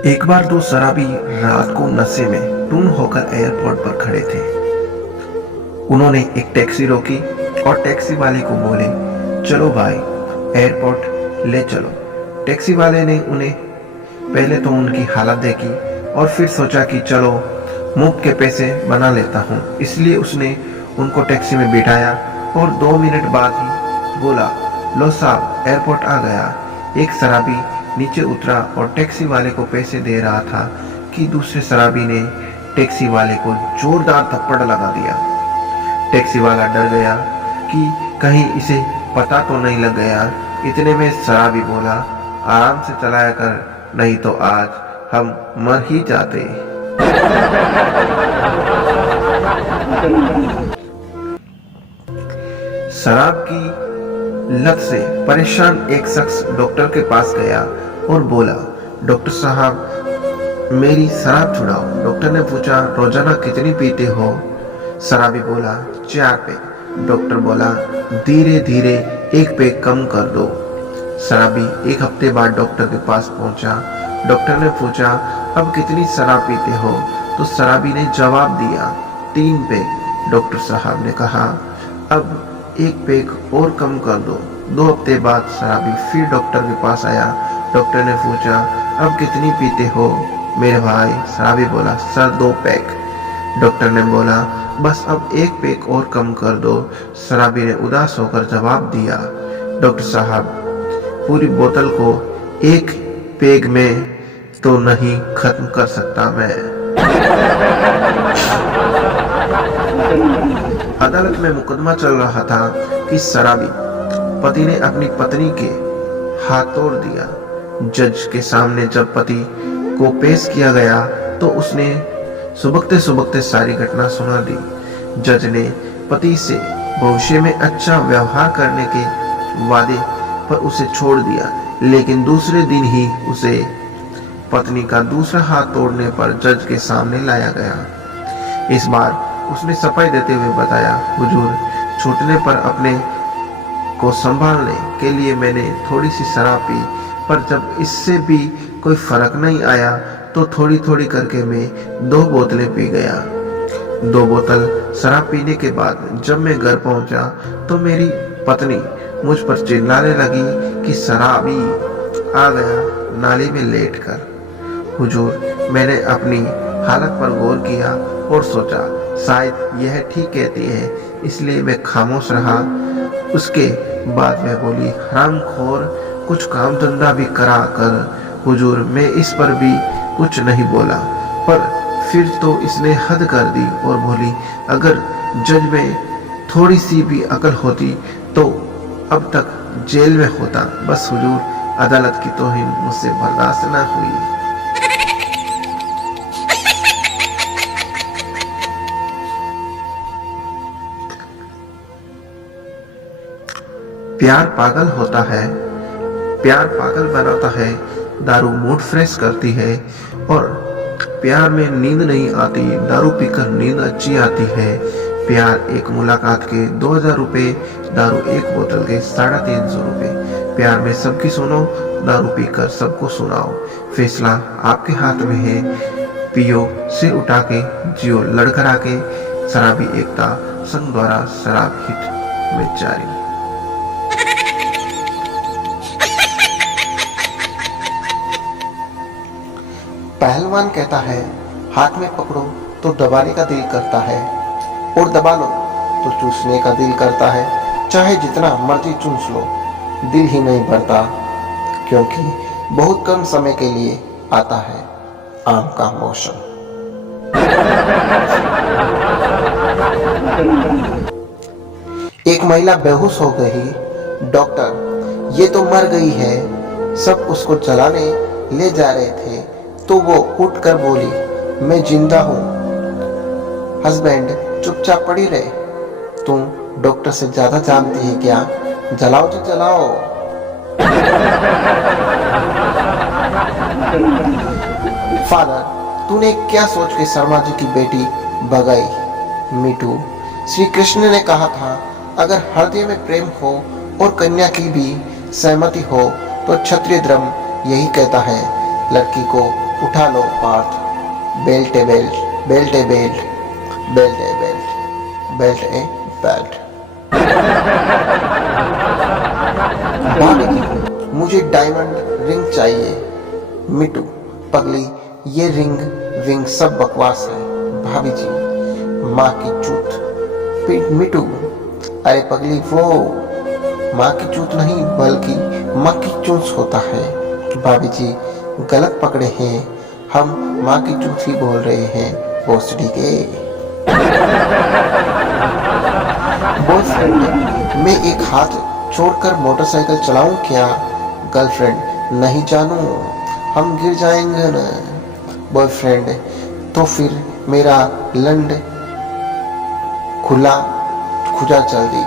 एक बार दो शराबी रात को नशे में टून होकर एयरपोर्ट पर खड़े थे। उन्होंने एक टैक्सी रोकी और टैक्सी वाले को बोले, चलो भाई, एयरपोर्ट ले चलो। टैक्सी वाले ने उन्हें पहले तो उनकी हालत देखी और फिर सोचा कि चलो मुफ्त के पैसे बना लेता हूँ, इसलिए उसने उनको टैक्सी में बिठाया और 2 मिनट बाद ही बोला, लो साहब, एयरपोर्ट आ गया। एक शराबी नीचे उतरा और टैक्सी वाले को पैसे दे रहा था कि दूसरे शराबी ने टैक्सी वाले को जोरदार थप्पड़ लगा दिया। टैक्सी वाला डर गया कि कहीं इसे पता तो नहीं लग गया। इतने में शराबी बोला, आराम से चलाया कर, नहीं तो आज हम मर ही जाते। शराब की लत से परेशान एक शख्स डॉक्टर के पास गया और बोला, डॉक्टर साहब, मेरी शराब छुड़ाओ। डॉक्टर ने पूछा, रोजाना कितनी पीते हो? शराबी बोला, 4 पैक। डॉक्टर बोला, धीरे धीरे 1 पैक कम कर दो। शराबी 1 हफ्ते बाद डॉक्टर के पास पहुंचा। डॉक्टर ने पूछा, अब कितनी शराब पीते हो? तो शराबी ने जवाब दिया, 3 पैक। डॉक्टर साहब ने कहा, अब 1 पैक और कम कर दो। 2 हफ्ते बाद शराबी फिर डॉक्टर के पास आया। डॉक्टर ने पूछा, अब कितनी पीते हो मेरे भाई? शराबी बोला, सर 2 पैक। डॉक्टर ने बोला, बस अब 1 पैक और कम कर दो। शराबी ने उदास होकर जवाब दिया, डॉक्टर साहब, पूरी बोतल को 1 पैक में तो नहीं खत्म कर सकता मैं। अदालत में मुकदमा चल रहा था कि शराबी पति ने अपनी पत्नी के हाथ तोड़ दिया। जज के सामने जब पति को पेश किया गया तो उसने सुबकते सुबकते सारी घटना सुना दी। जज ने पति से भविष्य में अच्छा व्यवहार करने के वादे पर उसे छोड़ दिया, लेकिन दूसरे दिन ही उसे पत्नी का दूसरा हाथ तोड़ने पर जज के सामने लाया गया। इस बार उसने सफाई देते हुए बताया, हुजूर, छूटने पर अपने को संभालने के लिए मैंने थोड़ी सी शराब पी, पर जब इससे भी कोई फर्क नहीं आया तो थोड़ी थोड़ी करके मैं 2 बोतलें पी गया। 2 बोतल शराब पीने के बाद जब मैं घर पहुंचा तो मेरी पत्नी मुझ पर चिल्लाने लगी कि शराबी आ गया नाली में लेटकर। हुजूर, मैंने अपनी हालत पर गौर किया और सोचा शायद यह ठीक कहती है, इसलिए मैं खामोश रहा। उसके बाद वह बोली, हरामखोर, कुछ काम धंधा भी करा कर। हुजूर, मैं इस पर भी कुछ नहीं बोला, पर फिर तो इसने हद कर दी और बोली, अगर जज में थोड़ी सी भी अकल होती तो अब तक जेल में होता। बस हुजूर, अदालत की तौहीन मुझसे बर्दाश्त न हुई। प्यार पागल होता है, प्यार पागल बनाता है। दारू मूड फ्रेश करती है और प्यार में नींद नहीं आती, दारू पीकर नींद अच्छी आती है। प्यार एक मुलाकात के 2000 रुपए, दारू 1 बोतल के 350 रुपए। प्यार में सबकी सुनो, दारू पीकर सबको सुनाओ। फैसला आपके हाथ में है, पियो सिर उठा के, जियो लड़खड़ा के। शराबी एकता संघ द्वारा शराब हिट में जारी। पहलवान कहता है, हाथ में पकड़ो तो दबाने का दिल करता है और दबा लो तो चूसने का दिल करता है। चाहे जितना मर्जी चूस लो, दिल ही नहीं भरता, क्योंकि बहुत कम समय के लिए आता है आम का मौसम। एक महिला बेहोश हो गई। डॉक्टर, ये तो मर गई है। सब उसको जलाने ले जा रहे थे तो वो उठकर बोली, मैं जिंदा हूँ। हस्बैंड चुपचाप पड़ी रहे। तुम डॉक्टर से ज्यादा जानती है क्या? जलाओ तो जलाओ। फादर, तूने क्या सोच के शर्मा जी की बेटी भगाई? मीठू, श्री कृष्ण ने कहा था, अगर हृदय में प्रेम हो और कन्या की भी सहमति हो तो क्षत्रिय धर्म यही कहता है, लड़की को उठा लो पार्थ, बेल्ट ए बेल्ट, बेल्ट ए बेल्ट, बेल्ट ए बेल्ट, बेल्ट ए बेल्ट। भाभी जी, मुझे डायमंड रिंग चाहिए। मिट्टू, पगली, ये रिंग विंग सब बकवास है। भाभी जी, माँ की चूत। मिट्टू, अरे पगली, वो माँ की चूत नहीं बल्कि माँ की चूंच होता है। भाभी जी, गलत पकड़े हैं, हम माँ की चूत ही बोल रहे हैं भोसड़ी के। बॉयफ्रेंड, मैं एक हाथ छोड़कर मोटरसाइकिल चलाऊं क्या? गर्लफ्रेंड, नहीं जानू, हम गिर जाएंगे ना। बॉयफ्रेंड, तो फिर मेरा लंड खुला खुजा जल्दी।